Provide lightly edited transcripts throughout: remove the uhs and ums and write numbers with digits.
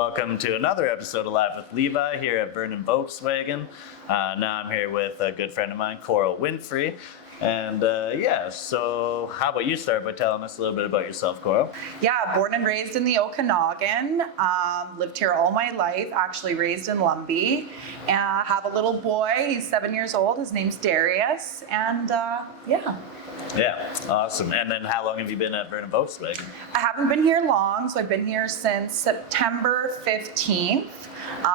Welcome to another episode of Live with Levi here at Vernon Volkswagen. Now I'm here with a good friend of mine, Coral Winfrey. And so how about you start by telling us a little bit about yourself, Coral? Yeah, born and raised in the Okanagan. Lived here all my life, actually raised in Lumbee. Have a little boy, he's 7 years old, his name's Darius, and Yeah, awesome. And then how long have you been at Vernon Volkswagen? I haven't been here long, so I've been here since September 15th.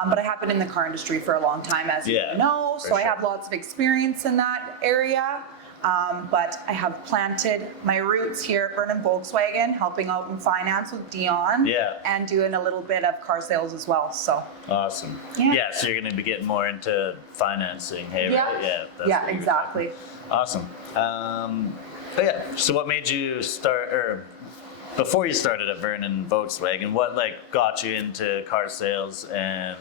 But I have been in the car industry for a long time, as you know, so I have lots of experience in that area. But I have planted my roots here at Vernon Volkswagen, helping out in finance with Dion, and doing a little bit of car sales as well. So awesome. Yeah, so you're going to be getting more into financing, hey? Yeah, right? Yeah, exactly. Awesome. So what made you start, or before you started at Vernon Volkswagen, what got you into car sales and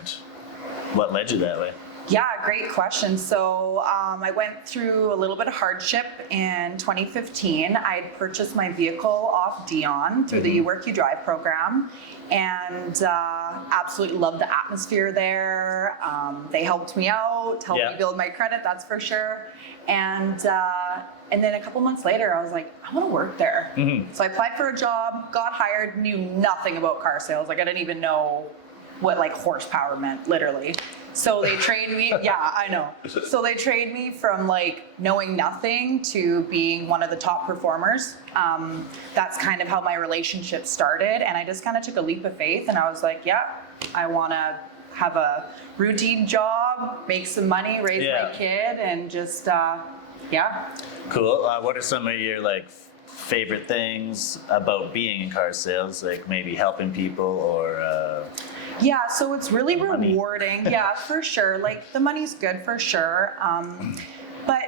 what led you that way? Yeah, great question. So I went through a little bit of hardship in 2015. I had purchased my vehicle off Dion through the You Work, You Drive program, and absolutely loved the atmosphere there. They helped me out, helped me build my credit, that's for sure. And then a couple months later, I was like, I want to work there. So I applied for a job, got hired, knew nothing about car sales. I didn't even know what horsepower meant, literally. So they trained me, I know. So they trained me from knowing nothing to being one of the top performers. That's kind of how my relationship started. And I just kind of took a leap of faith and I was like, I want to have a routine job, make some money, raise my kid, and just, Cool. What are some of your favorite things about being in car sales? Maybe helping people or... Yeah, so it's really rewarding. Yeah, for sure. The money's good for sure. But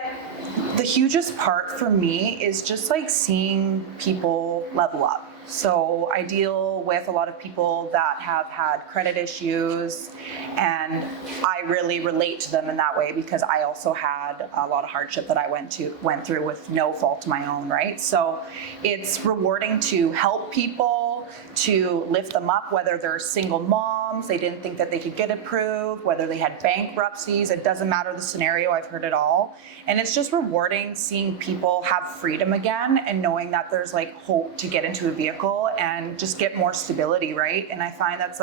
the hugest part for me is just seeing people level up. So I deal with a lot of people that have had credit issues, and I really relate to them in that way because I also had a lot of hardship that I went through with no fault of my own, right? So it's rewarding to help people, to lift them up, whether they're single moms, they didn't think that they could get approved, whether they had bankruptcies, it doesn't matter the scenario, I've heard it all. And it's just rewarding seeing people have freedom again and knowing that there's hope to get into a vehicle and just get more stability, right? And I find that's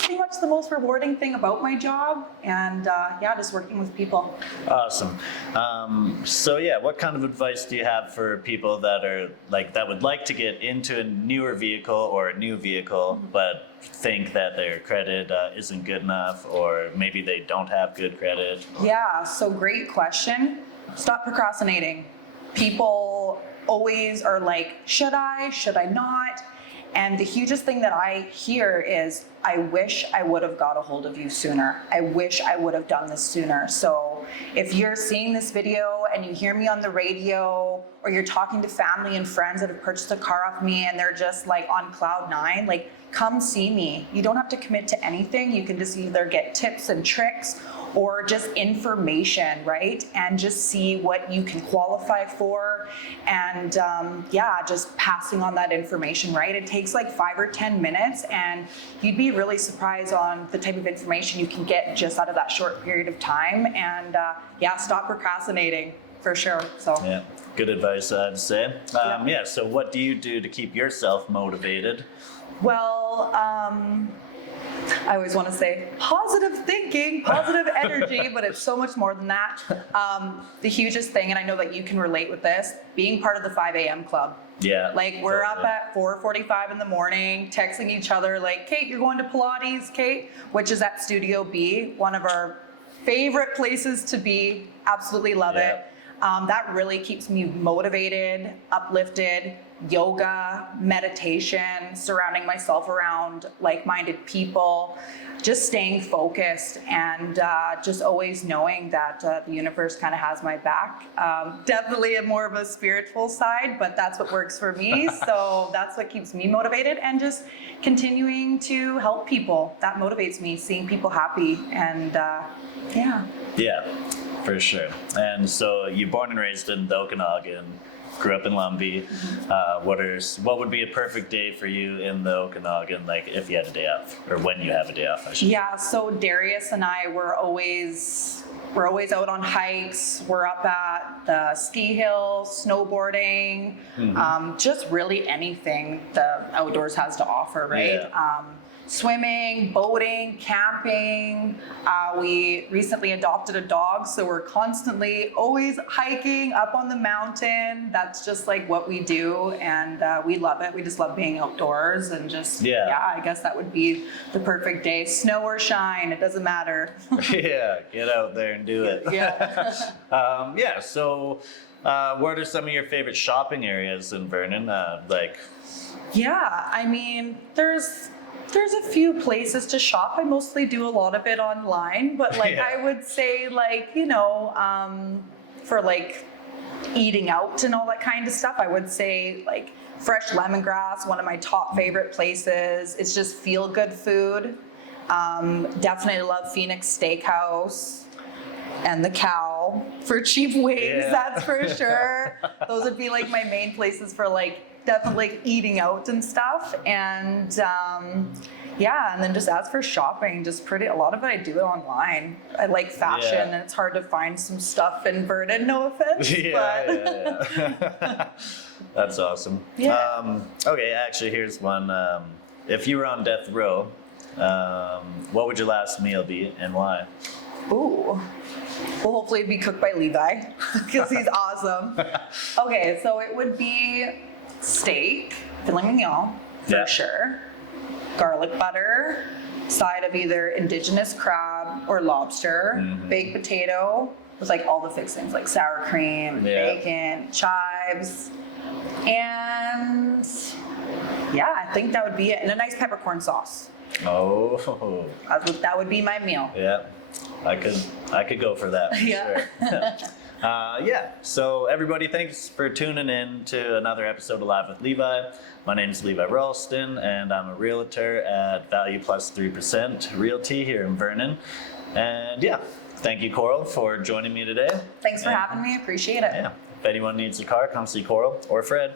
pretty much the most rewarding thing about my job, and just working with people. Awesome. What kind of advice do you have for people that are that would like to get into a newer vehicle or a new vehicle, but think that their credit isn't good enough, or maybe they don't have good credit? Yeah, so great question. Stop procrastinating. People always are should I not? And the hugest thing that I hear is, I wish I would have got a hold of you sooner. I wish I would have done this sooner. So if you're seeing this video and you hear me on the radio, or you're talking to family and friends that have purchased a car off me and they're just on cloud nine, come see me. You don't have to commit to anything. You can just either get tips and tricks or just information, right? And just see what you can qualify for, and just passing on that information, right? It takes 5 or 10 minutes, and you'd be really surprised on the type of information you can get just out of that short period of time. And stop procrastinating, for sure. So yeah, good advice, I'd say. So what do you do to keep yourself motivated? Well, I always want to say positive thinking, positive energy, but it's so much more than that. The hugest thing, and I know that you can relate with this, being part of the 5 a.m. club. Yeah. We're up at 4:45 in the morning, texting each other Kate, you're going to Pilates, Kate, which is at Studio B, one of our favorite places to be. Absolutely love it. That really keeps me motivated, uplifted. Yoga, meditation, surrounding myself around like-minded people, just staying focused, and just always knowing that the universe kind of has my back. Definitely more of a spiritual side, but that's what works for me. So that's what keeps me motivated, and just continuing to help people. That motivates me, seeing people happy, and Yeah, for sure. And so you're born and raised in the Okanagan. grew up in Lumbee. What would be a perfect day for you in the Okanagan, like if you had a day off, or when you have a day off, I should. Yeah, so Darius and I were always out on hikes. We're up at the ski hill, snowboarding, just really anything the outdoors has to offer, right? Yeah. Swimming, boating, camping. We recently adopted a dog, so we're constantly always hiking up on the mountain. That's just like what we do, and we love it. We just love being outdoors and just, I guess that would be the perfect day. Snow or shine, it doesn't matter. Yeah, get out there and do it. Yeah. So what are some of your favorite shopping areas in Vernon? Yeah, I mean, there's a few places to shop. I mostly do a lot of it online, but I would say for eating out and all that kind of stuff, I would say Fresh Lemongrass, one of my top favorite places. It's just feel good food. Definitely love Phoenix Steakhouse and the Cow for cheap wings, that's for sure. Those would be my main places for definitely eating out and stuff. And and then just as for shopping, just a lot of it I do it online. I like fashion and it's hard to find some stuff in Vernon, no offense. That's awesome. Okay, actually here's one. If you were on death row, what would your last meal be and why? Ooh. Well, hopefully it'd be cooked by Levi because he's awesome. Okay, so it would be steak, filet mignon, for sure. Garlic butter, side of either indigenous crab or lobster, baked potato with all the fixings like sour cream, bacon, chives, and I think that would be it. And a nice peppercorn sauce. Oh. That would be my meal. Yeah, I could go for that. For sure. So everybody, thanks for tuning in to another episode of Live with Levi. My name is Levi Ralston, and I'm a realtor at Value Plus 3% Realty here in Vernon. And thank you, Coral, for joining me today. Thanks for having me. Appreciate it. Yeah. If anyone needs a car, come see Coral or Fred.